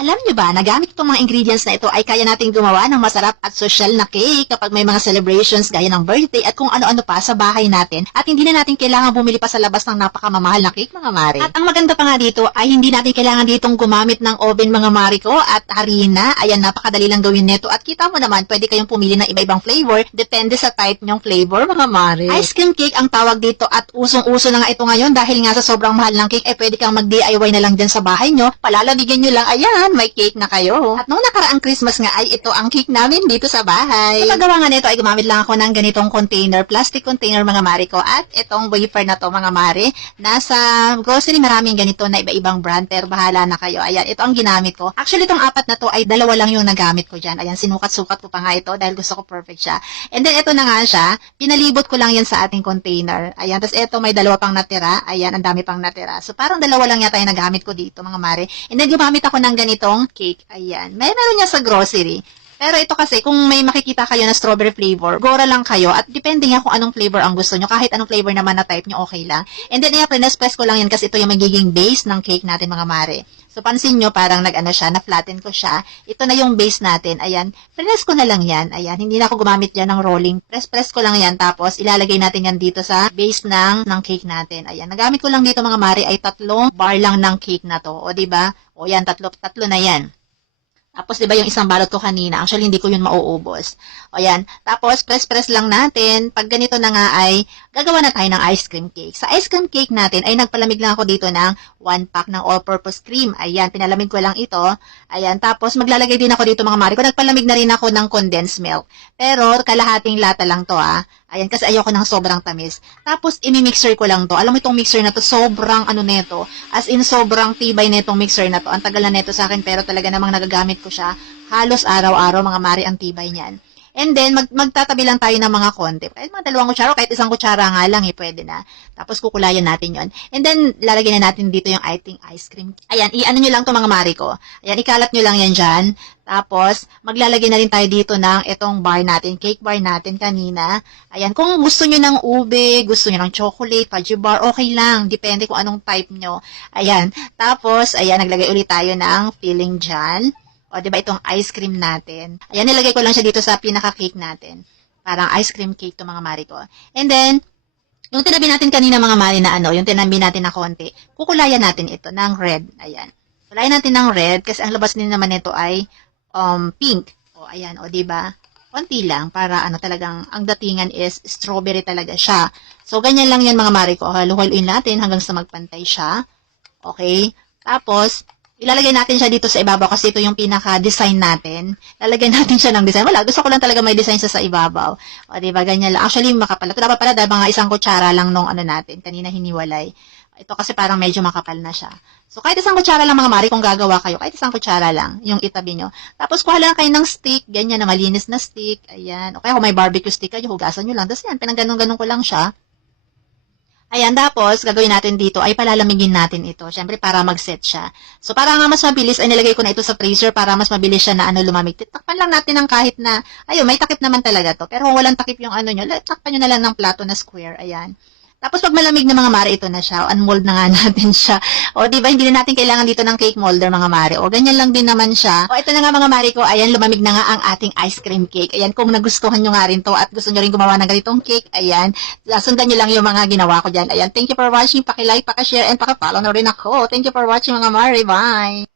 Alam niyo ba, nagamit itong mga ingredients na ito ay kaya nating gumawa ng masarap at social na cake kapag may mga celebrations gaya ng birthday at kung ano-ano pa sa bahay natin at hindi na natin kailangan bumili pa sa labas ng napakamamahal na cake mga mare. At ang maganda pa nga dito ay hindi natin kailangan ditong gumamit ng oven mga mare ko at harina. Ayan, napakadali lang gawin nito at kita mo naman pwede kayong pumili ng iba-ibang flavor depende sa type nyong flavor mga mare. Ice cream cake ang tawag dito at usong-uso na nga ito ngayon dahil nga sa sobrang mahal ng cake pwede kang mag-DIY na lang dyan sa bahay nyo. Palalamigin nyo lang, ayan, may cake na kayo. At nung nakaraang Christmas nga ay ito ang cake namin dito sa bahay. Sa paggawa nga nito ay gumamit lang ako ng ganitong container, plastic container mga mare ko. At itong wafer na to mga mare, nasa grocery maraming ganito na iba-ibang brand pero bahala na kayo. Ayan, ito ang ginamit ko. Actually itong apat na to ay dalawa lang yung nagamit ko dyan. Ayan, sinukat-sukat ko pa nga ito dahil gusto ko perfect siya. And then ito na nga siya, pinalibot ko lang yan sa ating container. Ayan, tapos ito may dalawa pang natira. Ayan, ang dami pang natira. So parang dalawa lang yata yung nagamit ko dito mga mare. And then gumamit ako ng ganitong cake. Ayan. Meron niya sa grocery. Pero ito kasi, kung may makikita kayo na strawberry flavor, gora lang kayo. At depende nga kung anong flavor ang gusto nyo. Kahit anong flavor naman na type nyo, okay lang. And then, press ko lang yan kasi ito yung magiging base ng cake natin mga mare. So, pansin nyo, parang nag-ano siya, na-flatten ko siya. Ito na yung base natin. Ayan. Press ko na lang yan. Ayan. Hindi na ako gumamit yan ng rolling. Press ko lang yan. Tapos, ilalagay natin yan dito sa base ng cake natin. Ayan. Nagamit ko lang dito mga mare ay 3 bar lang ng cake na to. O, diba? O, yan. Tatlo na yan. Tapos, di ba yung isang balot ko kanina, actually, hindi ko yun mauubos. O yan. Tapos, press lang natin. Pag ganito na nga ay, gagawa na tayo ng ice cream cake. Sa ice cream cake natin, ay nagpalamig lang ako dito ng 1 pack ng all-purpose cream. Ayan, pinalamig ko lang ito. Ayan, tapos maglalagay din ako dito mga mare ko. Nagpalamig na rin ako ng condensed milk. Pero, kalahating lata lang to Ayan, kasi ayoko ng sobrang tamis. Tapos, imi-mixer ko lang to. Alam mo itong mixer na to, sobrang ano neto. As in, sobrang tibay netong mixer na to. Ang tagal na neto sa akin, pero talaga namang nagagamit ko siya. Halos araw-araw, mga mare, ang tibay niyan. And then, magtatabi lang tayo ng mga konti. Kahit mga 2 kutsara, kahit 1 kutsara nga lang, pwede na. Tapos, kukulayan natin yon. And then, lalagyan na natin dito yung ating ice cream. Ayan, i-ano nyo lang to mga mare ko. Ayan, ikalat nyo lang yan dyan. Tapos, maglalagay na rin tayo dito ng itong bar natin, cake bar natin kanina. Ayan, kung gusto nyo ng ube, gusto nyo ng chocolate, fudge bar, okay lang. Depende kung anong type nyo. Ayan, tapos, ayan, naglagay ulit tayo ng filling dyan. O, diba itong ice cream natin. Ayan, nilagay ko lang siya dito sa pinaka-cake natin. Parang ice cream cake to mga mare ko. And then, yung tinabi natin kanina mga mare na yung tinabi natin na konti, kukulayan natin ito ng red. Ayan. Kulayan natin ng red kasi ang labas din naman nito ay pink. O, ayan. O, diba? Konti lang para talagang ang datingan is strawberry talaga siya. So, ganyan lang yan mga mare ko. Haluhaluin natin hanggang sa magpantay siya. Okay? Tapos, ilalagay natin siya dito sa ibabaw kasi ito yung pinaka-design natin. Lalagyan natin siya ng design. Wala, gusto ko lang talaga may design sa ibabaw. O, diba? Ganyan lang. Actually, makapal. Ito dapat pala dahil mga 1 kutsara lang nung natin. Kanina hiniwalay. Ito kasi parang medyo makapal na siya. So, kahit 1 kutsara lang mga mare, kung gagawa kayo, kahit 1 kutsara lang yung itabi nyo. Tapos, kuha lang kayo ng stick, ganyan na malinis na stick. Ayan. O kaya kung may barbecue stick kayo, hugasan nyo lang. Tapos yan, pinangganon-ganon ko lang siya. Ayan, tapos, gagawin natin dito ay palalamigin natin ito. Siyempre, para mag-set siya. So, para nga mas mabilis, ay nilagay ko na ito sa freezer para mas mabilis siya na lumamig. Takpan lang natin ng kahit na, ayun, may takip naman talaga to. Pero kung walang takip yung nyo, takpan nyo na lang ng plato na square. Ayan. Tapos, pag malamig na mga mare, ito na siya. Unmold na nga natin siya. O, diba, hindi na natin kailangan dito ng cake molder, mga mare. O, ganyan lang din naman siya. O, ito na nga mga mare ko. Ayan, lumamig na nga ang ating ice cream cake. Ayan, kung nagustuhan nyo nga rin to at gusto nyo rin gumawa ng ganitong cake, ayan, sundan nyo lang yung mga ginawa ko dyan. Ayan, thank you for watching. Paki-like, paki-share, and paki-follow na rin ako. Thank you for watching mga mare. Bye!